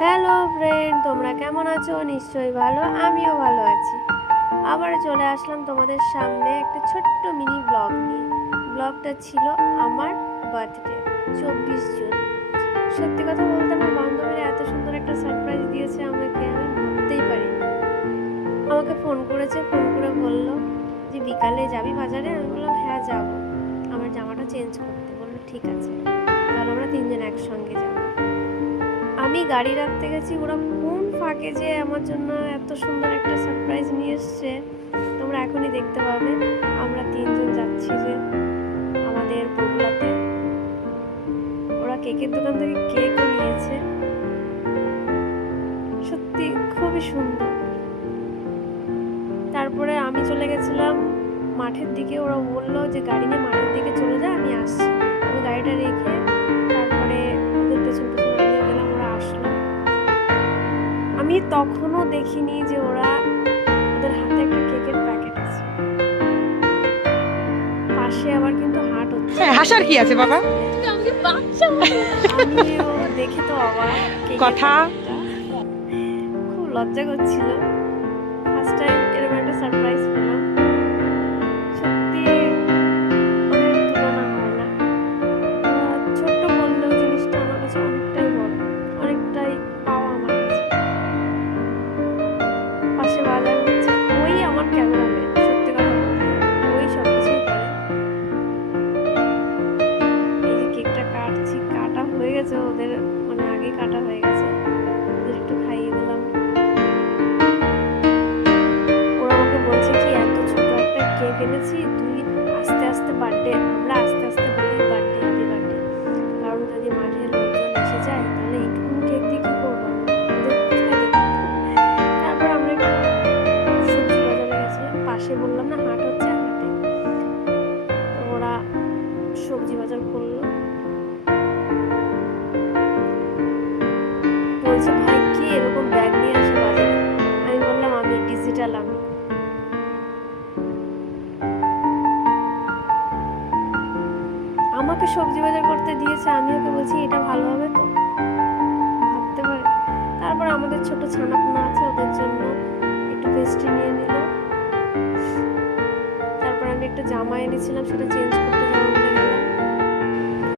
Hello friend, তোমরা কেমন আছো? নিশ্চয়ই ভালো, আমিও ভালো আছি। আবার চলে আসলাম তোমাদের সামনে একটা ছোট্ট মিনি ব্লগ নিয়ে। ব্লগটা ছিল আমার বার্থডে, 24 জুন। সত্যি কথা বলতে আমার বান্ধবীরা এত সুন্দর একটা সারপ্রাইজ দিয়েছে আমাকে, আমি ভাবতেই পারিনি। আমাকে ফোন করেছে, ফোন করে বলল যে বিকালে যাবি বাজারে। আমি বললাম হ্যাঁ যাবো, আমার জামাটা চেঞ্জ করতে। বললো ঠিক আছে, তাহলে আমরা তিনজন একসঙ্গে যাবো। আমি গাড়ি রাখতে গেছি, ওরা কোন ফাঁকে যে আমার জন্য এত সুন্দর একটা সারপ্রাইজ নিয়ে এসছে তোমরা এখনই দেখতে পাবে। আমরা তিনজন যাচ্ছি যে আমাদের বগুড়াতে। ওরা কেকের দোকান থেকে কেকও নিয়েছে, সত্যি খুবই সুন্দর। তারপরে আমি চলে গেছিলাম মাঠের দিকে। ওরা বললো যে গাড়ি নিয়ে মাঠের দিকে চলে যা, আমি আসছি। আমি গাড়িটা রেখে তারপরে ওদের পেছন পেছন এগিয়ে গেলাম, ওরা আসলো। আমি তখনও দেখিনি যে ওদের হাতে একটা কেকের প্যাকেট আছে। পাশে আবার কিন্তু হাট হচ্ছে। হাসার কি আছে বাবা? আমিও দেখে তো অবাক, কথা খুব লজ্জা করছিল। ফার্স্ট টাইম এরকম একটা সারপ্রাইজ পেলাম। সত্যি ওদের তুলনা হয় না। ছোট্ট বললেও জিনিসটা আমার কাছে অনেকটাই বড়, অনেকটাই পাওয়া আমার কাছে। পাশে বাজার হচ্ছে, ওই আমার ক্যামেরাম্যান। সত্যি কথা বলতে ওই সব কিছুই করে। এই যে কেকটা কাটছি, কাটা হয়ে গেছে ওদের, মানে আগেই কাটা হয়ে গেছে। ওদের একটু খাইয়ে দিলাম। ওরা আমাকে বলছে কি এত ছোট একটা কেক এনেছি, তুই আস্তে আস্তে বার্থডে, আমরা আস্তে আস্তে বলি বার্থডে হ্যাপি বার্থডে, কারণ যদি মাঠের লোকজন এসে যায় তাহলে এইটুকু কেক দিয়ে কি করবো, ওদের কোথায় দেবো। তারপর আমরা একটু সবজি বাজারে গেছিলাম, পাশে বললাম না হাট হচ্ছে, হাটে তো ওরা সবজি বাজার করলো। বলছে ভাই কি এরকম ব্যাগ নিয়ে আসে বাজারে? আমি বললাম আমি ডিজিটাল, আমি আমাকে সবজি বাজার করতে দিয়েছে, আমি ওকে বলছি এটা ভালো হবে তো, ভাবতে পারে। তারপর আমাদের ছোট ছানাপোনা আছে, ওদের জন্য একটু পেস্ট্রি নিয়ে নিল। তারপর আমি একটা জামা এনেছিলাম, সেটা চেঞ্জ করতে